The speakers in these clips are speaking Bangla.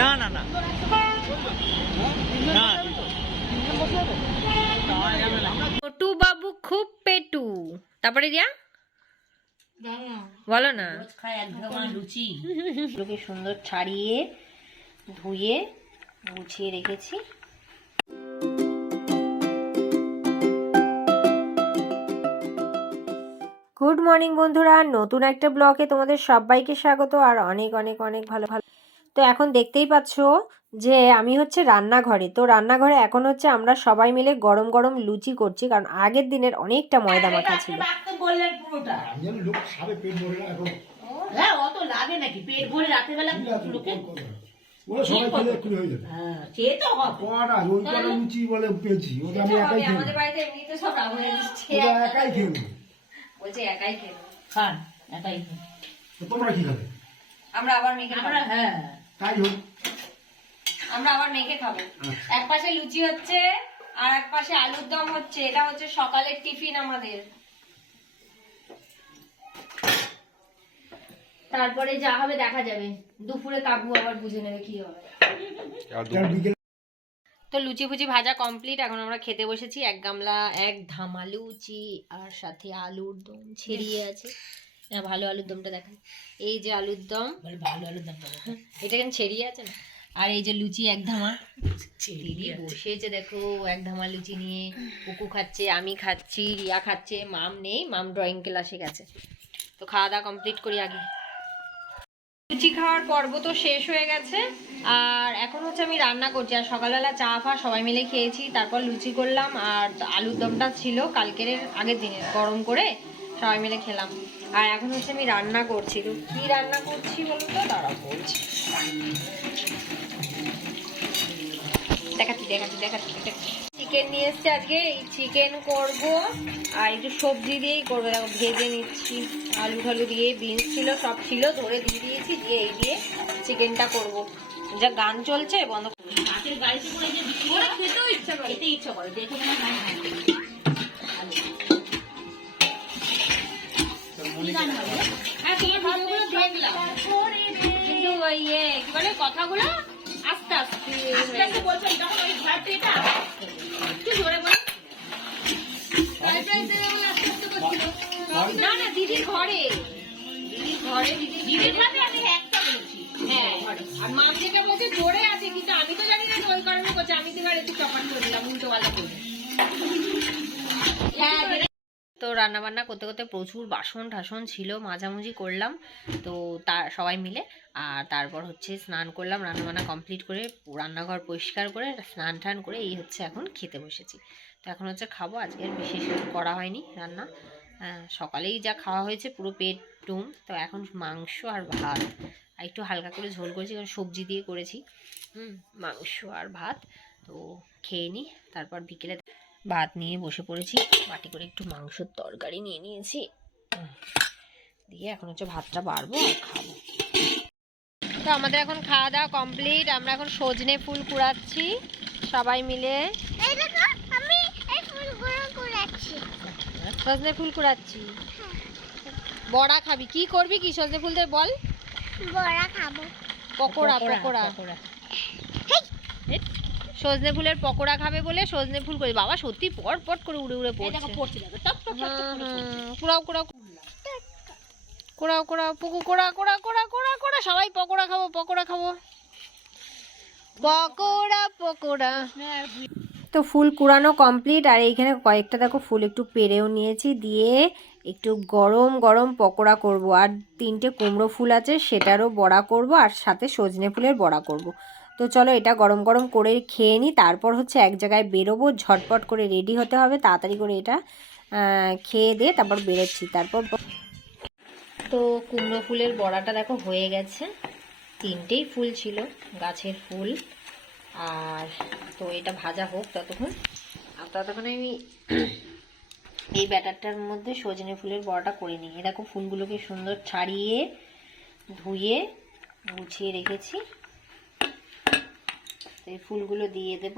না না না ছোটু বাবু খুব পেটু। তারপরে দিয়া বলো না। লুচি সুন্দর ছাড়িয়ে ধুয়ে গুছিয়ে রেখেছি। গুড মর্নিং বন্ধুরা, নতুন একটা ব্লগে তোমাদের সবাইকে স্বাগত আর অনেক অনেক অনেক ভালো ভালো। তো এখন দেখতেই পাচ্ছ যে আমি হচ্ছে রান্নাঘরে। তো রান্নাঘরে এখন হচ্ছে আমরা সবাই মিলে গরম গরম লুচি করছি, কারণ আগের দিনের অনেকটা ময়দা মাখা ছিল। বলছে একাই খেলো, খান একাই। তোমরা কি খাবে? আমরা আবার মেখে খাবো। হ্যাঁ তাই হোক, আমরা আবার মেখে খাবো। এক পাশে লুচি হচ্ছে আর এক পাশে আলুর দম হচ্ছে। এটা হচ্ছে সকালের টিফিন আমাদের। তারপরে যা হবে দেখা যাবে, দুপুরে কাকু আবার বুঝে নেবে কি হবে। তো লুচি ফুচি ভাজা কমপ্লিট, এখন আমরা খেতে বসেছি। এক গামলা এক ধামা লুচি আর সাথে আলুর দম ছেড়িয়ে আছে। না ভালো আলুর দমটা দেখাই, এই যে আলুর দম, ভালো আলুর দাম এটা কেন ছেড়িয়ে আছে না। আর এই যে লুচি এক ধামা বসেছে, দেখো এক ধামা লুচি নিয়ে। কুকু খাচ্ছে, আমি খাচ্ছি, রিয়া খাচ্ছে, মাম নেই, মাম ড্রয়িং ক্লাসে গেছে। তো খাওয়া দাওয়া কমপ্লিট করি আগে। লুচি খাওয়ার পর্ব তো শেষ হয়ে গেছে, আর এখন হচ্ছে আমি রান্না করছি। আর সকালবেলা চা ফা সবাই মিলে খেয়েছি, তারপর লুচি করলাম। আর আলুর দমটা ছিল কালকের আগের দিনের, গরম করে সবাই মিলে খেলাম। আর এখন হচ্ছে আমি রান্না করছি। তো কি রান্না করছি বলতো, দাঁড়াও বলছি। দেখাচ্ছি দেখাচ্ছি দেখাচ্ছি। চিকেন নিয়ে এসছে আজকে, এই চিকেন করব আর একটু সবজি দিয়েই করবো। দেখো ভেজে নিচ্ছি, আলু ঠালু দিয়ে, বিনস ছিল সব ছিল, ধরে দিয়ে দিয়েছি, দিয়ে এই দিয়ে চিকেনটা করব। যা গান চলছে বন্ধ করে খেতেও ইচ্ছা করে, খেতে ইচ্ছা করে, দেখে মনে হয় কিন্তু ইয়ে কি বলে কথাগুলো আস্তে আস্তে আস্তে আস্তে বলছেন, যখন ওই ঘরটা এটা একটু জোরে বলে। না না দিদির ঘরে, দিদির ঘরে, দিদির ঘরে আমি একটা বলছি। হ্যাঁ, আর মাম থেকে বলছে জোরে আছে, কিন্তু আমি তো জানি না ওই কারণে বলছে। আমি তো এবার একটু চপাট করে দিলাম, উল্টো পাল্টা করে। হ্যাঁ, তো রান্না বান্না করতে করতে প্রচুর বাসন টাসন ছিল, মাঝামুঝি করলাম তো তার সবাই মিলে। আর তারপর হচ্ছে স্নান করলাম, রান্নাবান্না কমপ্লিট করে রান্নাঘর পরিষ্কার করে স্নান টান করে এই হচ্ছে এখন খেতে বসেছি। তো এখন হচ্ছে খাবো। আজকের বিশেষ কিছু করা হয়নি রান্না, সকালেই যা খাওয়া হয়েছে পুরো পেট টুম। তো এখন মাংস আর ভাত, আর একটু হালকা করে ঝোল করেছি, কারণ সবজি দিয়ে করেছি। মাংস আর ভাত। তো খেয়ে নিই, তারপর বিকেলে ভাত নিয়ে বসে পড়েছি। বাটি করে একটু মাংসের তরকারি নিয়ে নিয়েছি, দিয়ে এখন হচ্ছে ভাতটা বাড়বো আর খাবো। তো আমাদের এখন খাওয়া দাওয়া কমপ্লিট। আমরা এখন সজনে ফুল কুড়াচ্ছি সবাই মিলে। সজনে ফুল কুড়াচ্ছি। বড়া খাবি? কি করবি কি সজনে ফুল দিয়ে বল? বড়া খাবো। পকোড়া পকোড়া। সজনে ফুলের পকোড়া খাবে বলে সজনে ফুল করে। বাবা সত্যি পট পট করে উড়ে উড়ে পড়ছে। কুড়াও কুড়াও কুড়াও কুড়াও পুকু কোড়া কোড়া কোড়া কোড়া কোড়া। সবাই পকোড়া খাবো, পকোড়া খাবো, পকোড়া পকোড়া। তো ফুল কুড়ানো কমপ্লিট। আর এইখানে কয়েকটা দেখো ফুল একটু পেরেও নিয়েছি, দিয়ে একটু গরম গরম পকোড়া করব। আর 3টে কুমড়ো ফুল আছে, সেটারও বড়া করব, আর সাথে সজনে ফুলের বড়া করব। তো চলো এটা গরম গরম করে খেয়ে নিই, তারপর হচ্ছে এক জায়গায় বেরোবো। ঝটপট করে রেডি হতে হবে, তাড়াতাড়ি করে এটা খেয়ে দিয়ে তারপর বেরোচ্ছি। তারপর তো কুমড়ো ফুলের বড়াটা দেখো হয়ে গেছে। 3টেই ফুল ছিল, গাছের ফুল। আর তো এটা ভাজা হোক ততক্ষণ। আর ততক্ষণে আমি এই ব্যাটারটার মধ্যে সজনে ফুলের বড়াটা করে নিই। এরকম ফুলগুলোকে সুন্দর ছাড়িয়ে ধুয়ে গুছিয়ে রেখেছি। এই ফুলগুলো দিয়ে দেব,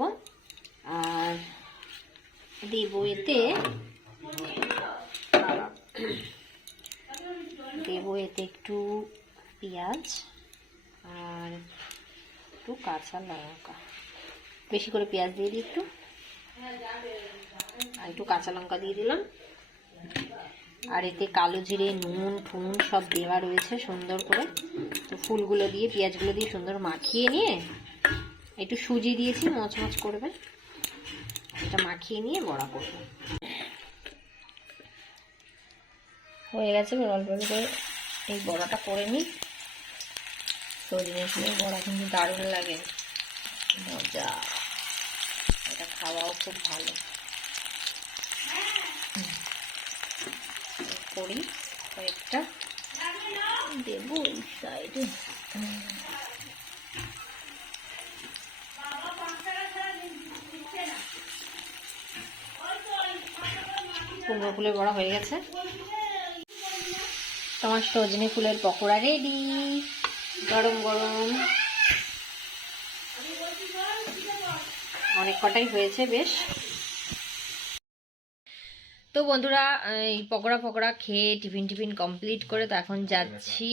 আর দেব এতে একটু পেঁয়াজ আর একটু কাঁচা লঙ্কা, বেশি করে পেঁয়াজ দিয়ে দিই একটু, আর একটু কাঁচা লঙ্কা দিয়ে দিলাম। আর এতে কালো জিরে, নুন ঠুন সব দেওয়া রয়েছে সুন্দর করে। তো ফুলগুলো দিয়ে পেঁয়াজগুলো দিয়ে সুন্দর মাখিয়ে নিয়ে, একটু সুজি দিয়েছি মচমচ করবে, এটা মাখিয়ে নিয়ে বড়া করব। হয়ে গেছে, অল্প অল্প করে এই বড়াটা করে নিই। সজনে ফুলের বড়া কিন্তু দারুণ লাগে, মজা, এটা খাওয়াও খুব ভালো। করি কয়েকটা দেবো এই সাইডে। কুমড়ো ফুলের বড়া হয়ে গেছে, তোমার সজনে ফুলের পকোড়া রেডি, গরম গরম। অনেক কটাই হয়েছে বেশ। তো বন্ধুরা, এই পকোড়া খেয়ে টিফিন কমপ্লিট করে তো এখন যাচ্ছি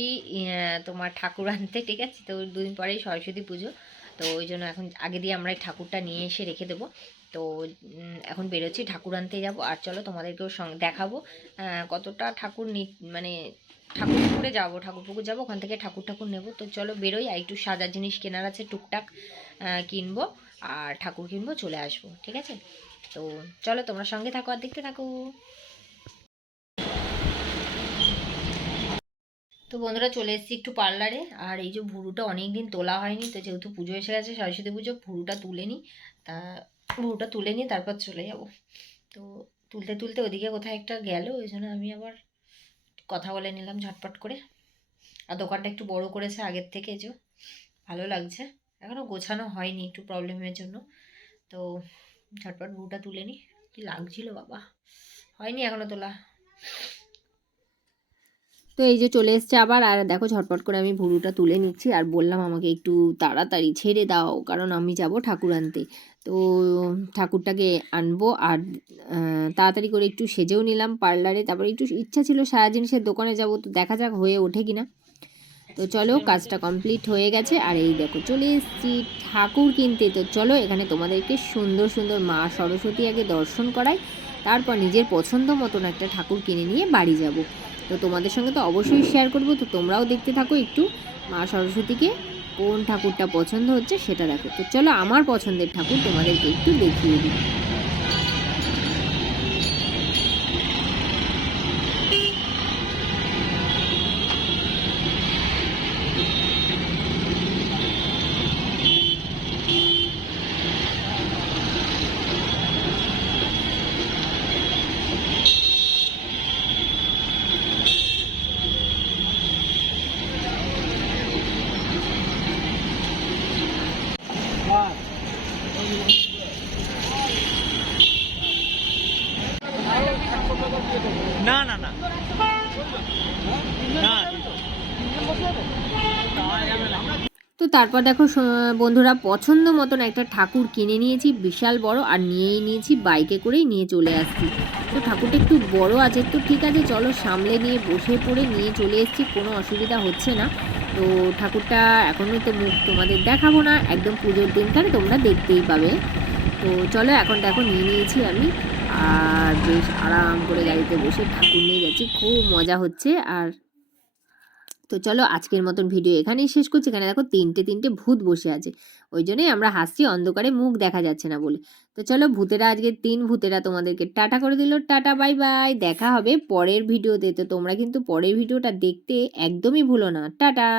তোমার ঠাকুর আনতে, ঠিক আছে। তো 2 দিন পরেই সরস্বতী পুজো, তো ওই জন্য এখন আগে দিয়ে আমরা এই ঠাকুরটা নিয়ে এসে রেখে দেবো। তো এখন বেরোচ্ছি, ঠাকুর আনতে যাব। আর চলো তোমাদেরকেও দেখাবো কতটা ঠাকুর মানে ঠাকুরপুকুরে যাবো, ঠাকুরপুকুর যাবো, ওখান থেকে ঠাকুর নেবো। তো চলো বেরোই, আর একটু সাজার জিনিস কেনার আছে, টুকটাক কিনবো, আর ঠাকুর কিনবো, চলে আসবো, ঠিক আছে। তো চলো তোমরা সঙ্গে থাকো আর দেখতে থাকো। তো বন্ধুরা চলে এসেছি একটু পার্লারে। আর এই যে ভুরুটা অনেক দিন তোলা হয়নি, তো যেহেতু পুজো এসে গেছে, সরস্বতী পুজো, ভুরুটা তুলে নিই। তারপর চলে যাব। তো তুলতে ওদিকে কোথায় একটা গেল, ওই জন্য আমি আবার কথা বলে নিলাম ঝটপট করে। আর দোকানটা একটু বড় করেছে আগের থেকে, যে ভালো লাগছে। এখনও গোছানো হয়নি একটু প্রবলেমের জন্য, তো ঝটপট ভুরুটা তুলে নিই। কি লাগছিল বাবা, হয়নি এখনো তোলা। তো এই যে চলে এসছে আবার, আর দেখো ঝটপট করে আমি ভুরুটা তুলে নিচ্ছি। আর বললাম আমাকে একটু তাড়াতাড়ি ছেড়ে দাও, কারণ আমি যাব ঠাকুর আনতে। তো ঠাকুরটাকে আনবো, আর তাড়াতাড়ি করে একটু সেজেও নিলাম পার্লারে। তারপরে একটু ইচ্ছা ছিল সারা জিনিসের দোকানে যাব, তো দেখা যাক হয়ে ওঠে কিনা। তো চলো, কাজটা কমপ্লিট হয়ে গেছে। আর এই দেখো চলে এসেছি ঠাকুর কিনতে। তো চলো এখানে তোমাদেরকে সুন্দর সুন্দর মা সরস্বতী আগে দর্শন করাই, তারপর নিজের পছন্দ মতন একটা ঠাকুর কিনে নিয়ে বাড়ি যাব। তো তোমাদের সঙ্গে তো অবশ্যই শেয়ার করব, তো তোমরাও দেখতে থাকো একটু মা সরস্বতীকে কোন ঠাকুরটা পছন্দ হচ্ছে সেটা দেখো। তো চলো আমার পছন্দের ঠাকুর তোমাদেরকে একটু দেখিয়ে দিই। না না না না। তো তারপর দেখো বন্ধুরা, পছন্দ মতন একটা ঠাকুর কিনে নিয়েছি, বিশাল বড়, আর নিয়েই নিয়েছি, বাইকে করেই নিয়ে চলে আসছি। তো ঠাকুরটা একটু বড় আছে, তো ঠিক আছে চলো সামলে নিয়ে বসে পড়ে নিয়ে চলে এসেছি, কোনো অসুবিধা হচ্ছে না। তো ঠাকুরটা এখনই তো মুখ তোমাদের দেখাবো না, একদম পুজোর দিনকারে তোমরা দেখতেই পাবে। তো চলো এখন দেখো নিয়ে নিয়েছি আমি, আর বেশ আরাম করে গাড়িতে বসে ঠাকুর নিয়ে যাচ্ছি, খুব মজা হচ্ছে। আর তো চলো আজকের মতন ভিডিও এখানেই শেষ করছি। এখানে দেখো তিনটে ভূত বসে আছে, ওই জন্যই আমরা হাসছি, অন্ধকারে মুখ দেখা যাচ্ছে না বলে। তো চলো ভূতেরা, আজকে 3 ভূতেরা তোমাদেরকে টাটা করে দিল, টাটা বাই বাই, দেখা হবে পরের ভিডিওতে। তো তোমরা কিন্তু পরের ভিডিওটা দেখতে একদমই ভুলো না, টাটা।